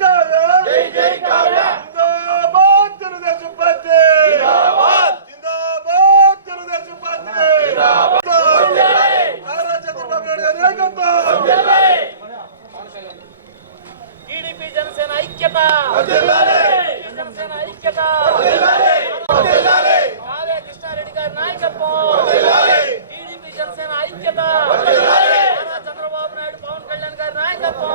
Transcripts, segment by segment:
కాదా జై జై కాదా జిందాబాద్ తెలుగుదేశం పార్టీ. జిందాబాద్. జిందాబాద్ తెలుగుదేశం పార్టీ. జిందాబాద్. నారా చంద్రబాబు నాయుడు గారి నాయకత్వం. టీడీపీ జనసేన ఐక్యత. జనసేన ఐక్యత. రాధే కృష్ణారెడ్డి గారి నాయకత్వం. టీడీపీ జనసేన ఐక్యత. చంద్రబాబు నాయుడు పవన్ కళ్యాణ్ గారి నాయకత్వం.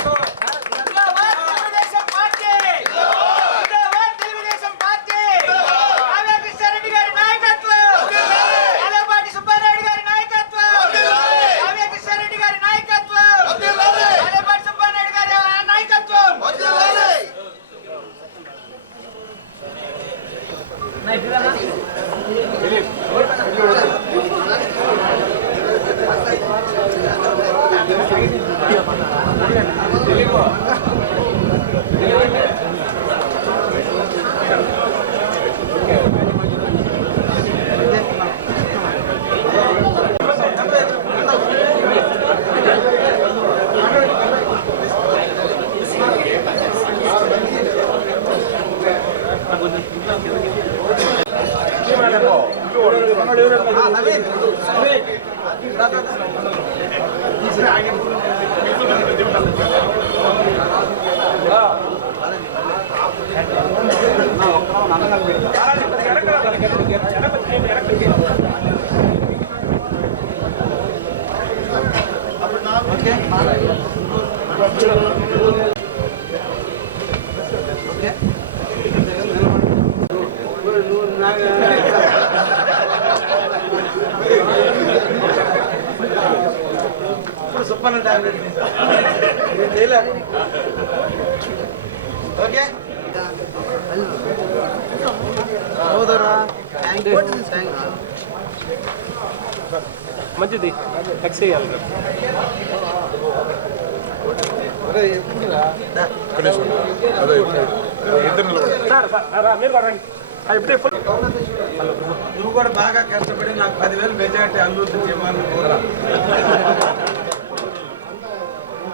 నువ్వు కూడా బాగా కష్టపడి నాకు పదివేలు మెజార్టీ అల్లుద్ది చేయమని కోరా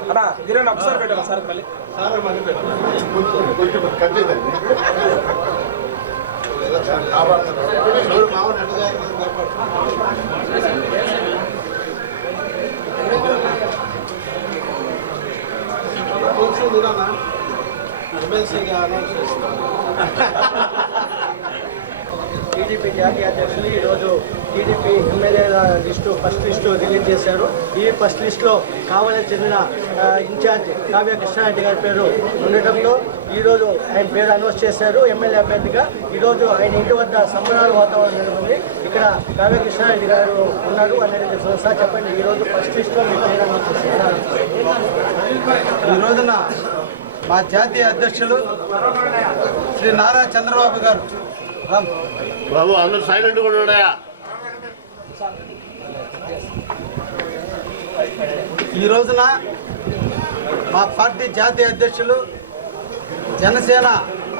అన్నా గిరణ్ ఒకసారి పెట్టాలి సార్ మళ్ళీ టీడీపీ జాతీయ అధ్యక్షులు ఈరోజు టీడీపీ ఎమ్మెల్యేల లిస్టు ఫస్ట్ లిస్టు రిలీజ్ చేశారు. ఈ ఫస్ట్ లిస్టులో కావాలని చెందిన ఇన్ఛార్జ్ కావ్య కృష్ణారెడ్డి గారి పేరు ఉండటంతో ఈరోజు ఆయన పేరు అనౌన్స్ చేశారు. ఎమ్మెల్యే అభ్యర్థిగా ఈరోజు ఆయన ఇంటి వద్ద సంబరాల వాతావరణం నెలకొంది ఇక్కడ కావ్య కృష్ణారెడ్డి గారు ఉన్నారు అనేది సార్ చెప్పండి. ఈరోజు ఫస్ట్ చేశారు? ఈ రోజున మా జాతీయ అధ్యక్షులు శ్రీ నారా చంద్రబాబు గారు. బాబు అందరూ సైలెంట్ కూడా ఉన్నాయా? ఈ రోజున మా పార్టీ జాతీయ అధ్యక్షులు జనసేన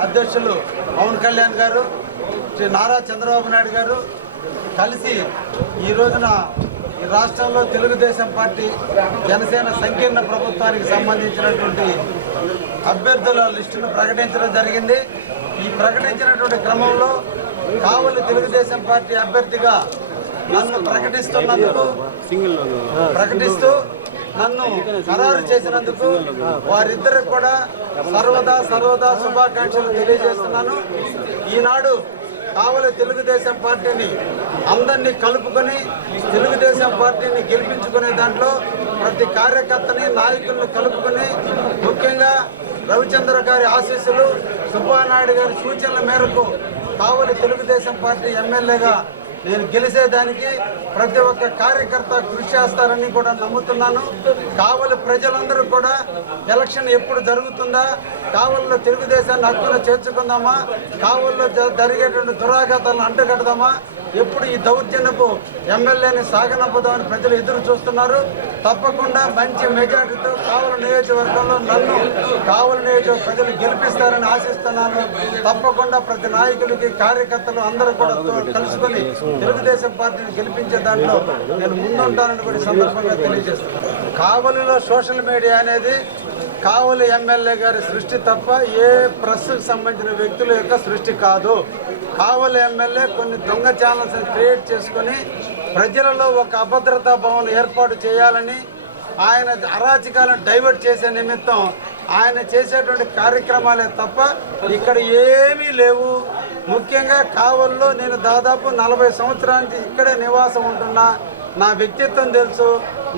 అధ్యక్షులు పవన్ కళ్యాణ్ గారు శ్రీ నారా చంద్రబాబు నాయుడు గారు కలిసి ఈ రోజున ఈ రాష్ట్రంలో తెలుగుదేశం పార్టీ జనసేన సంకీర్ణ ప్రభుత్వానికి సంబంధించినటువంటి అభ్యర్థుల లిస్టును ప్రకటించడం జరిగింది. ఈ ప్రకటించినటువంటి క్రమంలో కావలి తెలుగుదేశం పార్టీ అభ్యర్థిగా నన్ను ప్రకటిస్తున్నందుకు ప్రకటిస్తూ నన్ను ఖరారు చేసినందుకు వారిద్దరికి కూడా సర్వదా సర్వదా శుభాకాంక్షలు తెలియజేస్తున్నాను. ఈనాడు కావలి తెలుగుదేశం పార్టీని అందరినీ కలుపుకొని తెలుగుదేశం పార్టీని గెలిపించుకునే దాంట్లో ప్రతి కార్యకర్తని నాయకులను కలుపుకొని ముఖ్యంగా రవిచంద్ర గారి ఆశీస్సులు సుబ్బానాయుడు గారి సూచనల మేరకు కావలి తెలుగుదేశం పార్టీ ఎమ్మెల్యేగా నేను గెలిచేదానికి ప్రతి ఒక్క కార్యకర్త కృషి చేస్తారని కూడా నమ్ముతున్నాను. కావలి ప్రజలందరూ కూడా ఎలక్షన్ ఎప్పుడు జరుగుతుందా కావలిలో తెలుగుదేశాన్ని హక్కులు చేర్చుకుందామా కావలిలో జరిగేటువంటి దురాఘాతాలను అంటగడదామా ఎప్పుడు ఈ దౌర్జన్యపు ఎమ్మెల్యేని సాగనంపుదామని ప్రజలు ఎదురు చూస్తున్నారు. తప్పకుండా మంచి మెజార్టీతో కావలి నియోజకవర్గంలో నన్ను కావలి నియోజకవర్గ ప్రజలు గెలిపిస్తారని ఆశిస్తున్నాను. తప్పకుండా ప్రతి నాయకులకి కార్యకర్తలు అందరూ కూడా తో- కలుసుకొని తెలుగుదేశం పార్టీని గెలిపించే దాంట్లో నేను ముందుంటానని కూడా సందర్భంగా తెలియజేస్తున్నాను. కావలిలో సోషల్ మీడియా అనేది కావలి ఎమ్మెల్యే గారి సృష్టి తప్ప ఏ ప్రెస్కు సంబంధించిన వ్యక్తుల యొక్క సృష్టి కాదు. కావలి ఎమ్మెల్యే కొన్ని దొంగ ఛానల్స్ క్రియేట్ చేసుకొని ప్రజలలో ఒక అభద్రతా భవన్ ఏర్పాటు చేయాలని ఆయన అరాచకాలను డైవర్ట్ చేసే నిమిత్తం ఆయన చేసేటువంటి కార్యక్రమాలే తప్ప ఇక్కడ ఏమీ లేవు. ముఖ్యంగా కావల్లో నేను దాదాపు నలభై సంవత్సరానికి ఇక్కడే నివాసం ఉంటున్నా. నా వ్యక్తిత్వం తెలుసు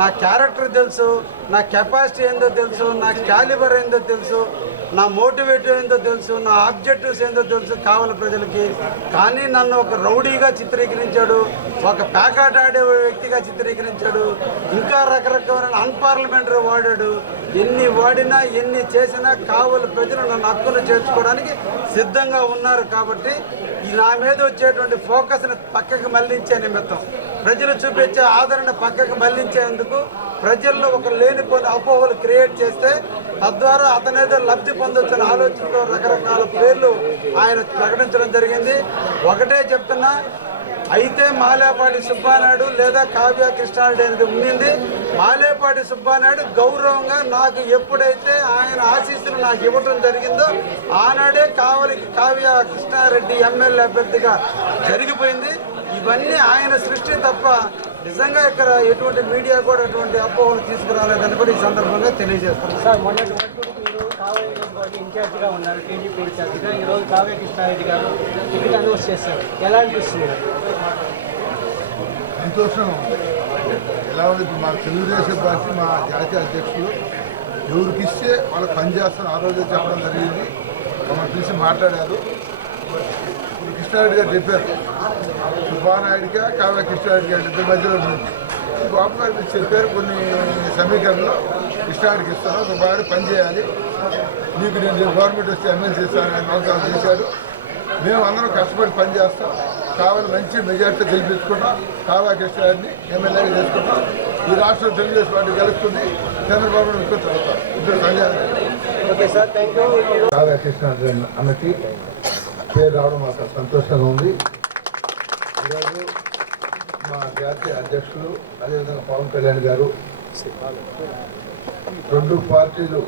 నా క్యారెక్టర్ తెలుసు నా కెపాసిటీ ఏందో తెలుసు నా క్యాలిబర్ ఏందో తెలుసు. నా మోటివేటివ్ ఏందో తెలుసు నా ఆబ్జెక్టివ్స్ ఏందో తెలుసు కావాలి ప్రజలకి. కానీ నన్ను ఒక రౌడీగా చిత్రీకరించాడు ఒక ప్యాకాట్ ఆడే వ్యక్తిగా చిత్రీకరించాడు ఇంకా రకరకాల అన్పార్లమెంటరీ వాడాడు. ఎన్ని వాడినా ఎన్ని చేసినా కావలి ప్రజలు నన్ను హక్కును చేర్చుకోవడానికి సిద్ధంగా ఉన్నారు కాబట్టి నా మీద వచ్చేటువంటి ఫోకస్ని పక్కకి మళ్ళించే నిమిత్తం. ప్రజలు చూపించే ఆదరణ పక్కకి మళ్ళించేందుకు ప్రజల్లో ఒక లేనిపోని అపోహలు క్రియేట్ చేస్తే తద్వారా అతనేదో లబ్ధి పొందొచ్చని ఆలోచనతో రకరకాల పేర్లు ఆయన ప్రకటించడం జరిగింది. ఒకటే చెప్తున్నా అయితే మాలేపాటి సుబ్బానాయుడు లేదా కావ్య కృష్ణారెడ్డి అనేది ఉండింది. మాలేపాటి సుబ్బానాయుడు గౌరవంగా నాకు ఎప్పుడైతే ఆయన ఆశీస్సులు నాకు ఇవ్వటం జరిగిందో ఆనాడే కావలి కావ్య కృష్ణారెడ్డి ఎమ్మెల్యే అభ్యర్థిగా జరిగిపోయింది. ఇవన్నీ ఆయన సృష్టి తప్ప నిజంగా ఇక్కడ ఎటువంటి మీడియా కూడా అటువంటి అపోహలు తీసుకురాలేదని కూడా ఈ సందర్భంగా తెలియజేస్తున్నాను సార్ మొన్నటి వరకు మీరు కావ్య నియోజకవర్గ ఇన్ఛార్జిగా ఉన్నారు టీడీపీ ఇన్ఛార్జిగా. ఈరోజు కావ్య కృష్ణారెడ్డి గారు టికెట్ అనౌన్స్ చేశారు. ఎలా అనిపిస్తుంది? సంతోషం. ఎలా ఉంది? మా తెలుగుదేశం పార్టీ మా జాతీయ అధ్యక్షులు ఎవరికి ఇస్తే వాళ్ళకి పనిచేస్తాను ఆ రోజే చెప్పడం జరిగింది. మమ్మల్ని పిలిచి మాట్లాడారు. ఇప్పుడు కృష్ణారెడ్డి గారు చెప్పారు. సుబ్బానాయుడిగా కావ్య కృష్ణారెడ్డి గారి ఇద్దరి మధ్యలో ఉంది. బాబు గారు చెప్పారు కొన్ని సమీకరణలో కృష్ణారెడ్డికి ఇస్తాను సుబ్బానాయుడు పని చేయాలి. నీకు నేను రేపు గవర్నమెంట్ వస్తే ఎమ్మెల్సీ ఇస్తాను అని వాగ్దానం చేశాడు మేము అందరం కష్టపడి పని చేస్తాం. కావాలి మంచి మెజార్టీ గెలిపించుకుంటాం కావ్య కృష్ణారెడ్డిని ఎమ్మెల్యేగా చేసుకుంటాం. ఈ రాష్ట్రం తెలుగుదేశం పార్టీ గెలుస్తుంది. చంద్రబాబు ముఖ్యమంత్రి అవుతారు ఇప్పుడు సంజయ్ రాధాకృష్ణ అన్నకి పేరు రావడం మాకు సంతోషంగా ఉంది. గారు మా జాతీయ అధ్యక్షులు అదేవిధంగా పవన్ కళ్యాణ్ గారు. రెండు పార్టీలు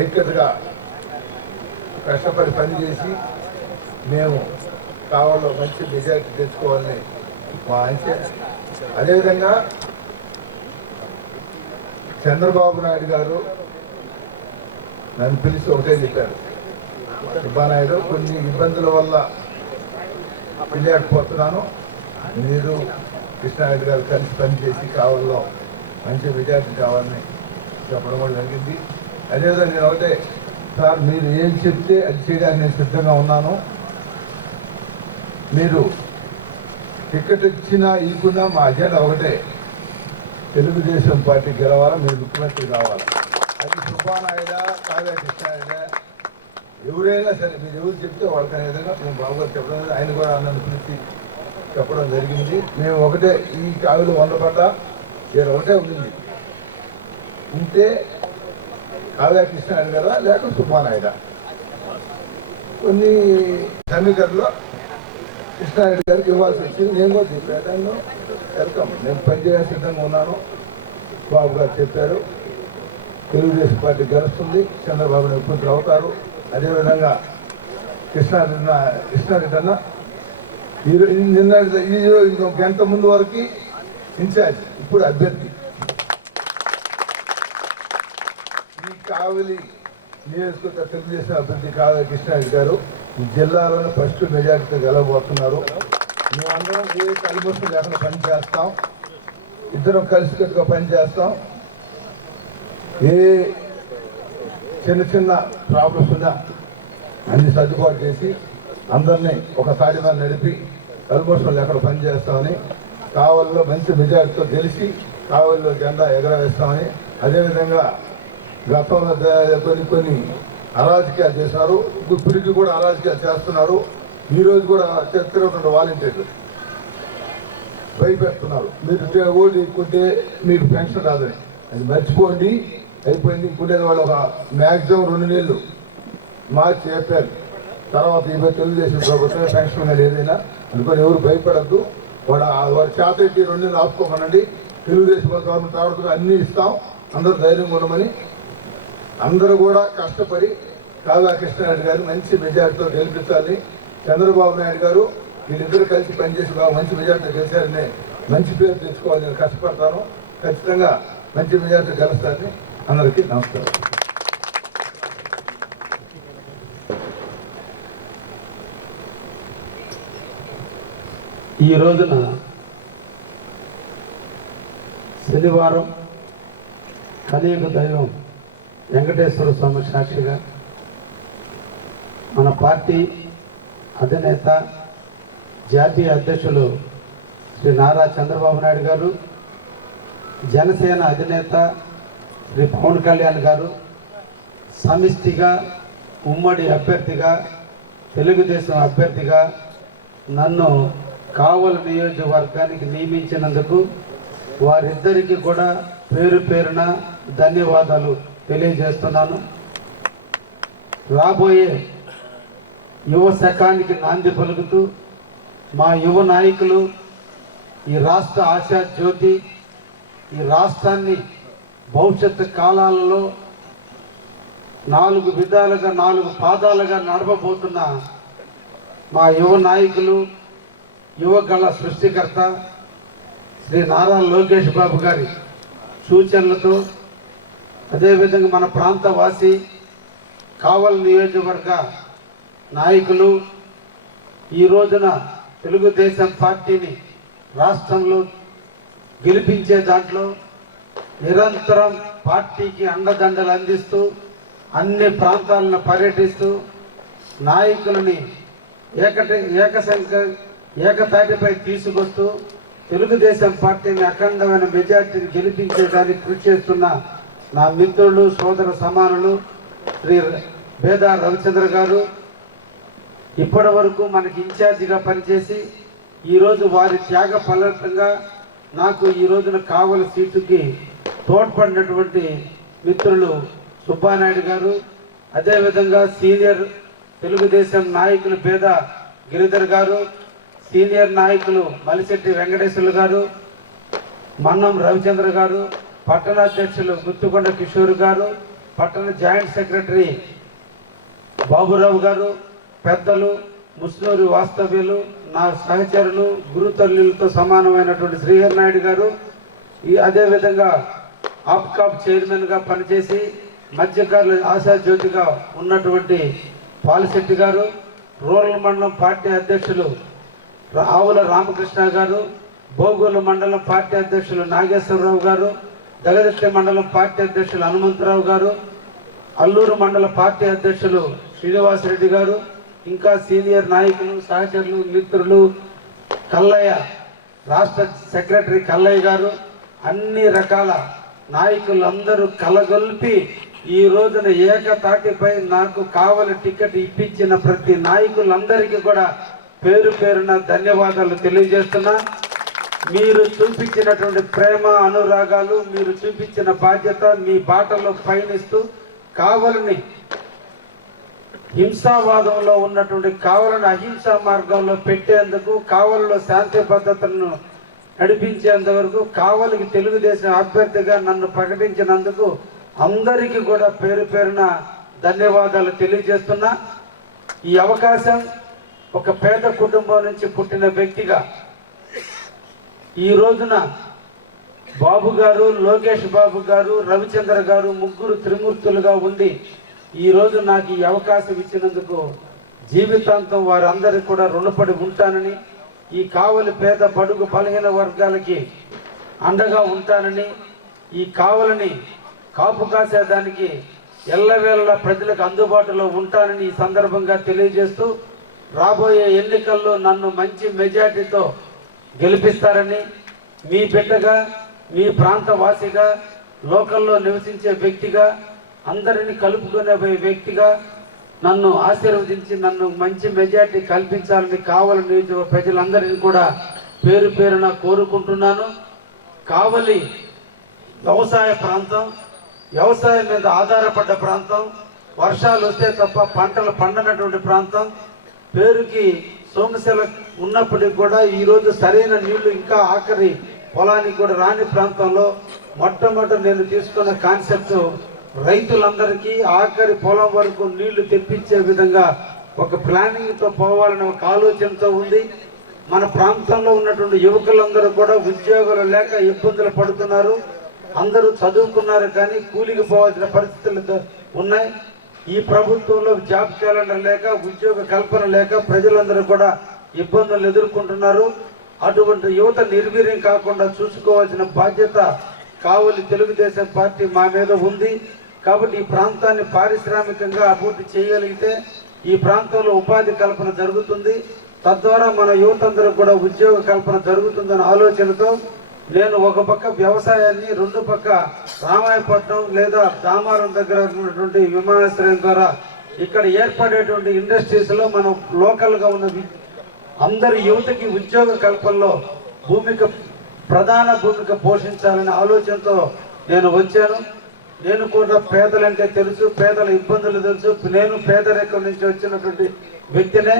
ఐక్యతగా కష్టపడి పనిచేసి మేము కావాలో మంచి మెజార్టీ తెచ్చుకోవాలని మా ఆశ. అదేవిధంగా చంద్రబాబు నాయుడు గారు నన్ను పిలిచి ఒకటే చెప్పారు. సుబ్బానాయుడు కొన్ని ఇబ్బందుల వల్ల తెలియకపోతున్నాను మీరు కృష్ణారెడ్డి గారు కలిసి పనిచేసి కావాలో మంచి విద్యార్థి కావాలని చెప్పడం కూడా జరిగింది. అదేవిధంగా నేను ఒకటే సార్ మీరు ఏం చెప్తే అది చేయడానికి నేను సిద్ధంగా ఉన్నాను. మీరు టికెట్ ఇచ్చినా ఇవ్వకున్నా మా అజెండా ఒకటే. తెలుగుదేశం పార్టీ గెలవాలా మీరు ముఖ్యమంత్రి కావాలి? అది సుబ్బానాయుడా కావ్య కృష్ణాయుడా ఎవరైనా సరే మీరు ఎవరు చెప్తే వాళ్ళకి అనే విధంగా మేము బాబుగారు చెప్పడం ఆయన కూడా నన్ను పిలిచి చెప్పడం జరిగింది. మేము ఒకటే ఈ కావిలు వంద పట్ల చీర ఒకటే ఉంది. ఉంటే కావ్య కృష్ణాయుడు కదా లేక సుబ్బానాయుడా? కొన్ని సమీకరణలో కృష్ణారెడ్డి గారికి ఇవ్వాల్సి వచ్చింది. నేను కూడా చెప్పాను. వెల్కమ్ నేను పనిచేయ సిద్ధంగా ఉన్నాను. బాబు గారు చెప్పారు. తెలుగుదేశం పార్టీ గెలుస్తుంది. చంద్రబాబు నాయుడు ముఖ్యమంత్రి అవుతారు? అదేవిధంగా కృష్ణా కృష్ణారెడ్డి అన్న నిన్న ఈ రోజు ఇంకో గంట ముందు వరకు ఇన్ఛార్జ్ ఇప్పుడు అభ్యర్థి. ఈ కావలి నియోజకవర్గ తెలుగుదేశం అభ్యర్థి కావలి కృష్ణారెడ్డి గారు ఈ జిల్లాలోనే ఫస్ట్ మెజార్టీతో గెలవబోతున్నారు. మేమందరం ఏ కలుబొస్తు లేకుండా పని చేస్తాం. ఇద్దరం కలిసికట్టుగా పని చేస్తాం. ఏ చిన్న చిన్న ప్రాబ్లమ్స్ ఉన్నా అన్ని సర్దుబాటు చేసి అందరినీ ఒకసారిగా నడిపి కలుబోసం లేకుండా పని చేస్తామని కావల్లో మంచి మెజార్టీతో గెలిచి కావల్లో జెండా ఎగరవేస్తామని అదేవిధంగా గతంలో కొన్ని కొన్ని అరాజకీయాలు చేశారు ఇప్పటికీ కూడా అరాజకీయాలు చేస్తున్నారు. ఈ రోజు కూడా తిరుగుతున్న వాలంటీర్లు భయపెడుతున్నారు. మీరు ఓడి ఓటు ఎక్కుంటే మీకు పెన్షన్ రాదని. అది మర్చిపోండి. అయిపోయింది. ఇంకుండేది వాళ్ళు ఒక మ్యాక్సిమం రెండు నెలలు మార్చి ఏప్రిల్ తర్వాత ఇవ్వ తెలుగుదేశం ప్రభుత్వం శాంక్షన్ కానీ ఏదైనా. అందుకని ఎవరు భయపడద్దు. వాడు ఆ- వాడి చేత ఎట్టి రెండు నెలలు ఆపుకోమనండి తెలుగుదేశం గవర్నమెంట్ తర్వాత అన్ని ఇస్తాం. అందరూ ధైర్యంగా ఉండమని. అందరూ కూడా కష్టపడి కావ్యా కృష్ణారెడ్డి గారు మంచి మెజార్టీతో గెలిపించాలని చంద్రబాబు నాయుడు గారు వీళ్ళిద్దరు కలిసి పనిచేసి బాగా మంచి మెజార్టీ గెలిచారని మంచి పేరు తెచ్చుకోవాలని నేను కష్టపడతాను. ఖచ్చితంగా మంచి మెజార్టీ గెలుస్తారని అందరికీ నమస్కారం. ఈ రోజున శనివారం కలియుగ దైవం వెంకటేశ్వర స్వామి సాక్షిగా మన పార్టీ అధినేత జాతీయ అధ్యక్షులు శ్రీ నారా చంద్రబాబు నాయుడు గారు జనసేన అధినేత శ్రీ పవన్ కళ్యాణ్ గారు సమిష్టిగా ఉమ్మడి అభ్యర్థిగా తెలుగుదేశం అభ్యర్థిగా నన్ను కావలి నియోజకవర్గానికి నియమించినందుకు వారిద్దరికీ కూడా పేరు పేరున ధన్యవాదాలు తెలియజేస్తున్నాను. రాబోయే యువ శకానికి నాంది పలుకుతూ మా యువ నాయకులు ఈ రాష్ట్ర ఆశా జ్యోతి ఈ రాష్ట్రాన్ని భవిష్యత్తు కాలాలలో నాలుగు విధాలుగా నాలుగు పాదాలుగా నడపబోతున్న మా యువ నాయకులు యువగళ సృష్టికర్త శ్రీ నారా లోకేష్ బాబు గారి సూచనలతో అదేవిధంగా మన ప్రాంతవాసి కావల్ నియోజకవర్గ నాయకులు ఈ రోజున తెలుగుదేశం పార్టీని రాష్ట్రంలో గెలిపించే దాంట్లో నిరంతరం పార్టీకి అండదండలు అందిస్తూ అన్ని ప్రాంతాలను పర్యటిస్తూ నాయకులని ఏకట ఏకసంఖ్య ఏకతాటిపై తీసుకొస్తూ తెలుగుదేశం పార్టీని అఖండమైన మెజార్టీని గెలిపించేదానికి కృషి చేస్తున్న నా మిత్రులు సోదర సమానులు శ్రీ బేదా రవిచంద్ర గారు ఇప్పటి వరకు మనకి ఇన్ఛార్జిగా పనిచేసి ఈరోజు వారి త్యాగ ఫలితంగా నాకు ఈ రోజున కావల సీటుకి తోడ్పడినటువంటి మిత్రులు సుబ్బానాయుడు గారు అదేవిధంగా సీనియర్ తెలుగుదేశం నాయకులు పేద గిరిధర్ గారు సీనియర్ నాయకులు మలిశెట్టి వెంకటేశ్వర్లు గారు మన్నం రవిచంద్ర గారు పట్టణ అధ్యక్షులు గుత్తుకొండ కిషోర్ గారు పట్టణ జాయింట్ సెక్రటరీ బాబురావు గారు పెద్దలు ముస్నూరి వాస్తవ్యులు నా సహచరులు గురుతల్లులతో సమానమైనటువంటి శ్రీహర్ నాయుడు గారు ఈ అదేవిధంగా ఆప్కాప్ చైర్మన్గా పనిచేసి మధ్యకారుల ఆశాజ్యోతిగా ఉన్నటువంటి పాలిశెట్టి గారు రూరల్ మండలం పార్టీ అధ్యక్షులు ఆవుల రామకృష్ణ గారు భోగోలు మండలం పార్టీ అధ్యక్షులు నాగేశ్వరరావు గారు దగదత్తి మండలం పార్టీ అధ్యక్షులు హనుమంతరావు గారు అల్లూరు మండల పార్టీ అధ్యక్షులు శ్రీనివాసరెడ్డి గారు ఇంకా సీనియర్ నాయకులు సహచరులు మిత్రులు కల్లయ్య రాష్ట్ర సెక్రటరీ కల్లయ్య గారు అన్ని రకాల నాయకులందరూ కలగొల్పి ఈ రోజున ఏకతాటిపై నాకు కావలి టికెట్ ఇప్పించిన ప్రతి నాయకులందరికీ కూడా పేరు పేరున ధన్యవాదాలు తెలియజేస్తున్నా. మీరు చూపించినటువంటి ప్రేమ అనురాగాలు మీరు చూపించిన బాధ్యత మీ బాటలో పయనిస్తూ కావలిని హింసావాదంలో ఉన్నటువంటి కావలను అహింసా మార్గంలో పెట్టేందుకు కావలిలో శాంతి భద్రతలను నడిపించేంత వరకు కావలికి తెలుగుదేశం అభ్యర్థిగా నన్ను ప్రకటించినందుకు అందరికీ కూడా పేరు పేరున ధన్యవాదాలు తెలియజేస్తున్నా. ఈ అవకాశం ఒక పేద కుటుంబం నుంచి పుట్టిన వ్యక్తిగా ఈ రోజున బాబు గారు లోకేష్ బాబు గారు రవిచంద్ర గారు ముగ్గురు త్రిమూర్తులుగా ఉండి ఈ రోజు నాకు ఈ అవకాశం ఇచ్చినందుకు జీవితాంతం వారందరికీ కూడా రుణపడి ఉంటానని ఈ కావలి పేద బడుగు బలహీన వర్గాలకి అండగా ఉంటానని ఈ కావలిని కాపు కాసేదానికి ఎల్లవేళలా ప్రజలకు అందుబాటులో ఉంటానని ఈ సందర్భంగా తెలియజేస్తూ రాబోయే ఎన్నికల్లో నన్ను మంచి మెజార్టీతో గెలిపిస్తారని మీ బిడ్డగా మీ ప్రాంతవాసిగా లోకల్లో నివసించే వ్యక్తిగా అందరిని కలుపుకునే వ్యక్తిగా నన్ను ఆశీర్వదించి నన్ను మంచి మెజార్టీ కల్పించాలని కావలి నియోజక ప్రజలందరినీ కూడా పేరు పేరున కోరుకుంటున్నాను. కావలి వ్యవసాయ ప్రాంతం వ్యవసాయం మీద ఆధారపడ్డ ప్రాంతం వర్షాలు వస్తే తప్ప పంటలు పండనటువంటి ప్రాంతం. పేరుకి సోమశిల ఉన్నప్పటికి కూడా ఈరోజు సరైన నీళ్ళు ఇంకా ఆఖరి పొలానికి కూడా రాని ప్రాంతంలో మొట్టమొదటి నేను తీసుకున్న కాన్సెప్ట్ రైతులందరికీ ఆఖరి పొలం వరకు నీళ్ళు తెప్పించే విధంగా ఒక ప్లానింగ్తో పోవాలనే ఒక ఆలోచనతో ఉంది. మన ప్రాంతంలో ఉన్నటువంటి యువకులందరూ కూడా ఉద్యోగాలు లేక ఇబ్బందులు పడుతున్నారు. అందరూ చదువుకున్నారు కానీ కూలికి పోవాల్సిన పరిస్థితులు ఉన్నాయి. ఈ ప్రభుత్వంలో జాబ్ క్యాలెండర్ లేక ఉద్యోగ కల్పన లేక ప్రజలందరూ కూడా ఇబ్బందులు ఎదుర్కొంటున్నారు. అటువంటి యువత నిర్వీర్యం కాకుండా చూసుకోవాల్సిన బాధ్యత కావలి తెలుగుదేశం పార్టీ మా మీద ఉంది. కాబట్టి ఈ ప్రాంతాన్ని పారిశ్రామికంగా అభివృద్ధి చేయగలిగితే ఈ ప్రాంతంలో ఉపాధి కల్పన జరుగుతుంది. తద్వారా మన యువతందరూ కూడా ఉద్యోగ కల్పన జరుగుతుందన్న ఆలోచనతో నేను ఒక పక్క వ్యవసాయాన్ని రెండు పక్క రామాయపట్నం లేదా దామారం దగ్గర ఉన్నటువంటి విమానాశ్రయం ద్వారా ఇక్కడ ఏర్పడేటువంటి ఇండస్ట్రీస్లో మనం లోకల్గా ఉన్న అందరి యువతకి ఉద్యోగ కల్పనలో భూమిక ప్రధాన భూమిక పోషించాలనే ఆలోచనతో నేను వచ్చాను. నేను కూడా పేదలంటే తెలుసు పేదల ఇబ్బందులు తెలుసు. నేను పేదరికం నుంచి వచ్చినటువంటి వ్యక్తినే.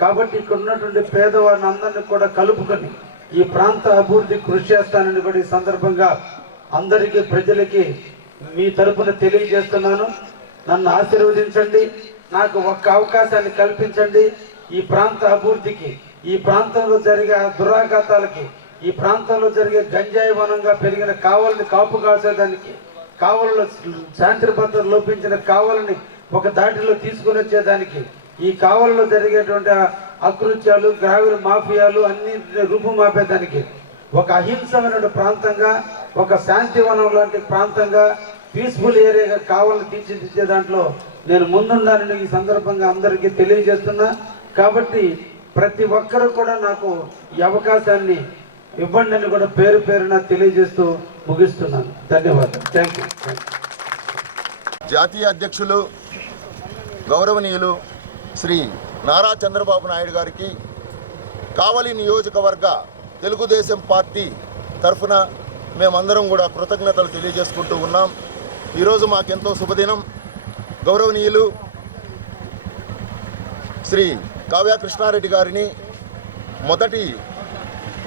కాబట్టి ఇక్కడ ఉన్నటువంటి పేదవారిని అందరినీ కూడా కలుపుకొని ఈ ప్రాంత అభివృద్ధి కృషి చేస్తానని కూడా ఈ సందర్భంగా అందరికీ ప్రజలకి మీ తరపున తెలియజేస్తున్నాను. నన్ను ఆశీర్వదించండి. నాకు ఒక్క అవకాశాన్ని కల్పించండి. ఈ ప్రాంత అభివృద్ధికి ఈ ప్రాంతంలో జరిగే దురాఘాతాలకి ఈ ప్రాంతంలో జరిగే గంజాయి వనంగా పెరిగిన కావలిని కాపు కాసేదానికి కావలలో శాంతి భద్రత లోపించిన కావలని ఒక దాటిలో తీసుకుని వచ్చేదానికి ఈ కావలలో జరిగేటువంటి అకృత్యాలు గ్రావిల మాఫియాలు అన్ని రూపుమాపేదానికి. ఒక అహింసమైన ప్రాంతంగా ఒక శాంతివనం లాంటి ప్రాంతంగా పీస్ఫుల్ ఏరియాగా కావాలని తీర్చిదిద్దే దాంట్లో నేను ముందున్నానని ఈ సందర్భంగా అందరికీ తెలియజేస్తున్నా. కాబట్టి ప్రతి ఒక్కరు కూడా నాకు ఈ అవకాశాన్ని ఇవ్వండి అని కూడా పేరు పేరున తెలియజేస్తూ ముగిస్తున్నాను. ధన్యవాదాలు. థ్యాంక్ యూ జాతీయ అధ్యక్షులు గౌరవనీయులు శ్రీ నారా చంద్రబాబు నాయుడు గారికి కావలి నియోజకవర్గ తెలుగుదేశం పార్టీ తరఫున మేమందరం కూడా కృతజ్ఞతలు తెలియజేసుకుంటూ ఉన్నాం. ఈరోజు మాకెంతో శుభదినం. గౌరవనీయులు శ్రీ కావ్య కృష్ణారెడ్డి గారిని మొదటి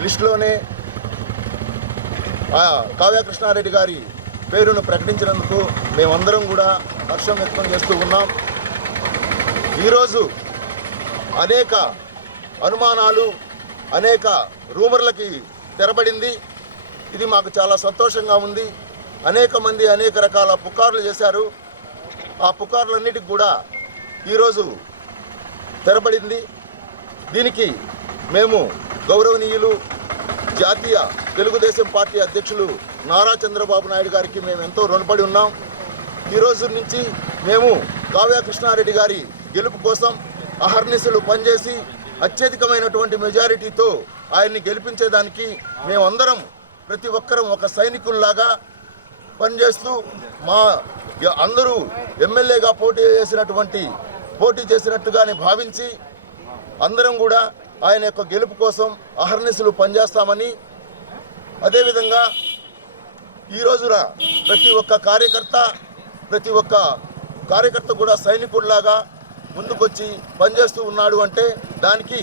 లిస్టులోనే ఆ గారి పేరును ప్రకటించినందుకు మేమందరం కూడా హర్షం వ్యక్తం చేస్తూ ఉన్నాం. ఈరోజు అనేక అనుమానాలు అనేక రూమర్లకి తెరబడింది. ఇది మాకు చాలా సంతోషంగా ఉంది. అనేక మంది అనేక రకాల పుకార్లు చేశారు. ఆ పుకార్లన్నిటికి కూడా ఈరోజు తెరబడింది. దీనికి మేము గౌరవనీయులు జాతీయ తెలుగుదేశం పార్టీ అధ్యక్షులు నారా చంద్రబాబు నాయుడు గారికి మేము ఎంతో రుణపడి ఉన్నాం. ఈ రోజు నుంచి మేము కావ్య కృష్ణారెడ్డి గారి గెలుపు కోసం అహర్నిశలు పనిచేసి అత్యధికమైనటువంటి మెజారిటీతో ఆయన్ని గెలిపించేదానికి మేమందరం ప్రతి ఒక్కరం ఒక సైనికుల్లాగా పనిచేస్తూ మా అందరూ ఎమ్మెల్యేగా పోటీ చేసినటువంటి పోటీ చేసినట్టుగానే భావించి అందరం కూడా ఆయన యొక్క గెలుపు కోసం అహర్నిశలు పనిచేస్తామని అదేవిధంగా ఈ రోజున ప్రతి ఒక్క కార్యకర్త ప్రతి ఒక్క కార్యకర్త కూడా సైనికుడిలాగా ముందుకొచ్చి పనిచేస్తూ ఉన్నాడు అంటే దానికి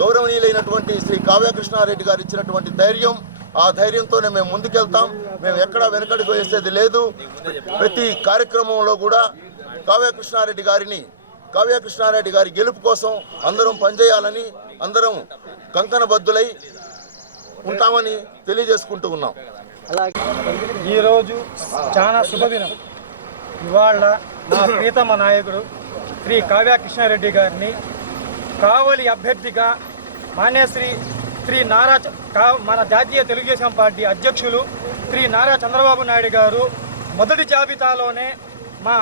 గౌరవనీయులైనటువంటి శ్రీ కావ్యకృష్ణారెడ్డి గారు ఇచ్చినటువంటి ధైర్యం ఆ ధైర్యంతోనే మేము ముందుకెళ్తాం. మేము ఎక్కడా వెనకడుగు వేసేది లేదు. ప్రతి కార్యక్రమంలో కూడా కావ్యకృష్ణారెడ్డి గారిని కావ్యకృష్ణారెడ్డి గారి గెలుపు కోసం అందరం పనిచేయాలని అందరం కంకణబద్ధులై ఉంటామని తెలియజేసుకుంటూ ఉన్నాం. అలాగే ఈరోజు చాలా శుభదినం. ఇవాళ మా ప్రీతమ నాయకుడు శ్రీ కావ్య కృష్ణారెడ్డి గారిని కావలి అభ్యర్థిగా మాన్యశ్రీ శ్రీ నారా చ- కా- మన జాతీయ తెలుగుదేశం పార్టీ అధ్యక్షులు శ్రీ నారా చంద్రబాబు నాయుడు గారు మొదటి జాబితాలోనే మా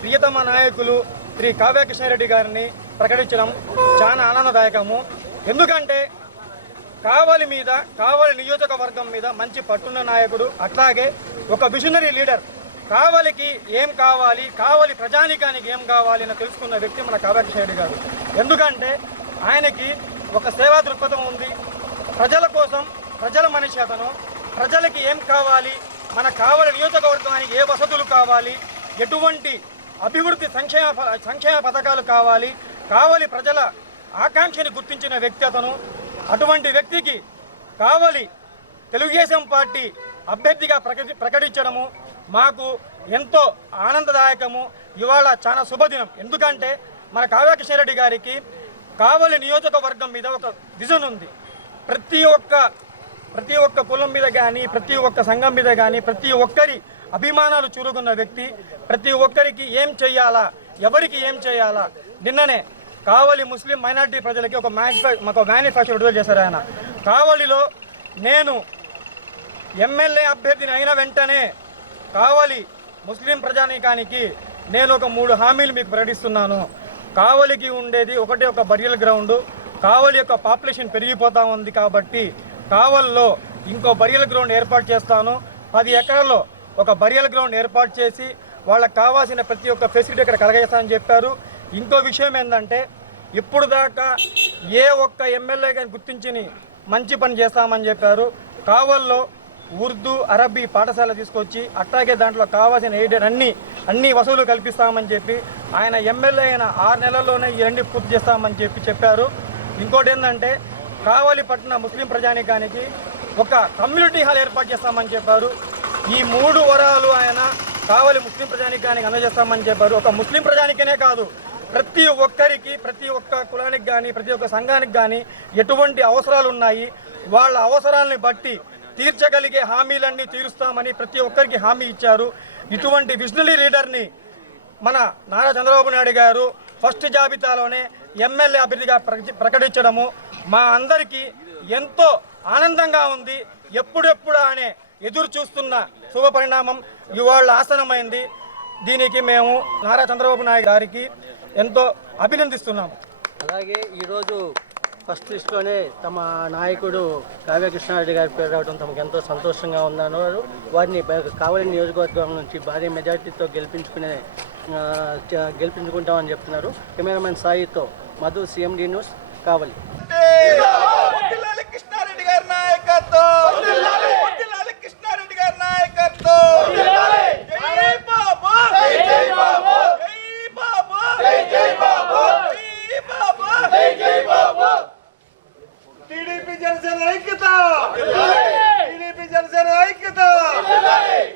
ప్రియతమ నాయకులు శ్రీ కావ్య కృష్ణారెడ్డి గారిని ప్రకటించడం చాలా ఆనందదాయకము. ఎందుకంటే కావలి మీద కావలి నియోజకవర్గం మీద మంచి పట్టున్న నాయకుడు అట్లాగే ఒక విజనరీ లీడర్ కావలికి ఏం కావాలి కావలి ప్రజానికానికి ఏం కావాలి అని తెలుసుకున్న వ్యక్తి మన కావ్యాకృష్ణ గారు. ఎందుకంటే ఆయనకి ఒక సేవా దృక్పథం ఉంది. ప్రజల కోసం ప్రజల మనిషి అతను ప్రజలకి ఏం కావాలి మన కావలి నియోజకవర్గానికి ఏ వసతులు కావాలి ఎటువంటి అభివృద్ధి సంక్షేమ సంక్షేమ పథకాలు కావాలి కావలి ప్రజల ఆకాంక్షని గుర్తించిన వ్యక్తి అతను. అటువంటి వ్యక్తికి కావలి తెలుగుదేశం పార్టీ అభ్యర్థిగా ప్రకటి ప్రకటించడము మాకు ఎంతో ఆనందదాయకము. ఇవాళ చాలా శుభదినం. ఎందుకంటే మన కావ్యకిషన్రెడ్డి గారికి కావలి నియోజకవర్గం మీద ఒక విజన్ ఉంది. ప్రతి ఒక్క ప్రతి ఒక్క కులం మీద కానీ ప్రతి ఒక్క సంఘం మీద కానీ ప్రతి ఒక్కరి అభిమానాలు చురుగున్న వ్యక్తి ప్రతి ఒక్కరికి ఏం చేయాలా ఎవరికి ఏం చేయాలా నిన్ననే కావలి ముస్లిం మైనార్టీ ప్రజలకి ఒక మేనిఫె ఒక మ్యానుఫ్యాక్చర్ విడుదల చేశారు ఆయన. కావలిలో నేను ఎమ్మెల్యే అభ్యర్థిని అయిన వెంటనే కావలి ముస్లిం ప్రజానీకానికి నేను ఒక మూడు హామీలు మీకు ప్రకటిస్తున్నాను. కావలికి ఉండేది ఒకటే ఒక బరియల్ గ్రౌండ్. కావలి యొక్క పాపులేషన్ పెరిగిపోతా ఉంది కాబట్టి కావలిలో ఇంకో బరియల్ గ్రౌండ్ ఏర్పాటు చేస్తాను. పది ఎకరాల్లో ఒక బరియల్ గ్రౌండ్ ఏర్పాటు చేసి వాళ్ళకి కావాల్సిన ప్రతి ఒక్క ఫెసిలిటీ ఇక్కడ కలగజేస్తానని చెప్పారు. ఇంకో విషయం ఏంటంటే ఇప్పుడు దాకా ఏ ఒక్క ఎమ్మెల్యే కానీ గుర్తించిని మంచి పని చేస్తామని చెప్పారు. కావల్లో ఉర్దూ అరబీ పాఠశాల తీసుకొచ్చి అట్లాగే దాంట్లో కావాల్సిన ఎయిడెడ్ అన్ని అన్ని వసూలు కల్పిస్తామని చెప్పి ఆయన ఎమ్మెల్యే అయిన ఆరు నెలల్లోనే ఈ రెండు పూర్తి చేస్తామని చెప్పి చెప్పారు. ఇంకోటి ఏంటంటే కావలి పట్టణ ముస్లిం ప్రజానికానికి ఒక కమ్యూనిటీ హాల్ ఏర్పాటు చేస్తామని చెప్పారు. ఈ మూడు వరాలు ఆయన కావలి ముస్లిం ప్రజానికానికి అందజేస్తామని చెప్పారు. ఒక ముస్లిం ప్రజానికనే కాదు ప్రతి ఒక్కరికి ప్రతి ఒక్క కులానికి కానీ ప్రతి ఒక్క సంఘానికి కానీ ఎటువంటి అవసరాలు ఉన్నాయి వాళ్ళ అవసరాలని బట్టి తీర్చగలిగే హామీలన్నీ తీరుస్తామని ప్రతి ఒక్కరికి హామీ ఇచ్చారు. ఇటువంటి విజనరీ లీడర్ని మన నారా చంద్రబాబు నాయుడు గారు ఫస్ట్ జాబితాలోనే ఎమ్మెల్యే అభ్యర్థిగా ప్రకటి- ప్రకటించడము మా అందరికీ ఎంతో ఆనందంగా ఉంది. ఎప్పుడెప్పుడు అనే ఎదురు చూస్తున్న శుభ పరిణామం ఇవాళ ఆసనమైంది దీనికి మేము నారా చంద్రబాబు నాయుడు గారికి ఎంతో అభినందిస్తున్నాము. అలాగే ఈరోజు ఫస్ట్ లిస్ట్లోనే తమ నాయకుడు కావ్యకృష్ణారెడ్డి గారి పేరు రావడం తమకు ఎంతో సంతోషంగా ఉందన్నారు. వారిని కావలి నియోజకవర్గం నుంచి భారీ మెజార్టీతో గెలిపించుకునే గెలిపించుకుంటామని చెప్తున్నారు. Cameraman సాయితో Madhu CMD news Kavali.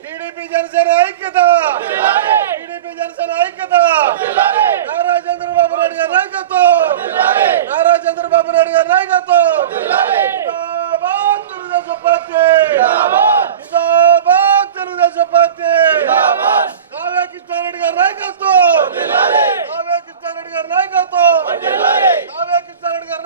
TDP Janasena ఐక్యత! టీడీపీ జనసేన ఐక్యత! నారా చంద్రబాబు నాయుడు గారి నాయకత్వం! నారా చంద్రబాబు నాయుడు గారి నాయకత్వం! తెలుగుదేశం పార్టీ! నిజామాబాద్ తెలుగుదేశం పార్టీ! కావ్య కృష్ణారెడ్డి గారి నాయకత్వం! కావ్య కృష్ణారెడ్డి గారి నాయకత్వం! కావ్య కృష్ణారెడ్డి గారి